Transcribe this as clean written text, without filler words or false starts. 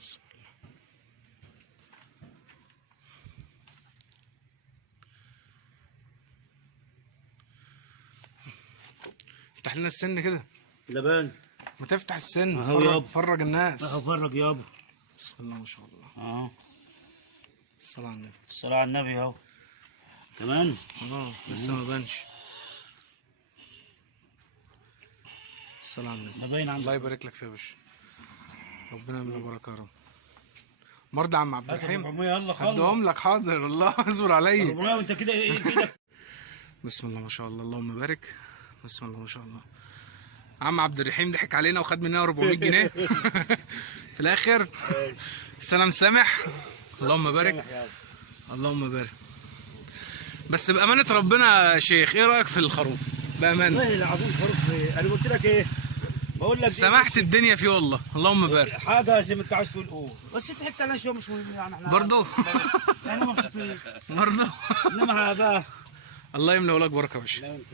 بسم الله. افتح لنا السن كده. لبان. ما تفتح السن. اهو يابا. فرج الناس. اهو فرج يابا. بسم الله ما شاء الله. اهو. الصلاة على النبي. الصلاة على النبي اهو. كمان. لسه ما بانش. الصلاة على النبي. باين عندك. الله يبارك لك فيها يا باشا. ربنا يعمل بركة يا رب. مرضى عم عبد الرحيم. 400 يلا خلص. هديهم لك حاضر. الله اصبر عليا. 400 وانت كده ايه كده. بسم الله ما شاء الله. اللهم بارك. بسم الله ما شاء الله. عم عبد الرحيم ضحك علينا وخد مننا 400 جنيه في الاخر. سلام سامح. اللهم بارك. اللهم بارك. بس بامانه ربنا يا شيخ، ايه رايك في الخروف بامانه؟ والله العظيم خروف. انا قلت لك ايه، بقول لك سمحت الدنيا فيه والله. اللهم بارك. حاجه زي ما انت عايز تقول قول، بس انت حتى علينا شويه مش مهم يعني احنا برضه يعني مبسوطين برضه انما بقى. الله يملى ولك بركه يا باشا. لا انت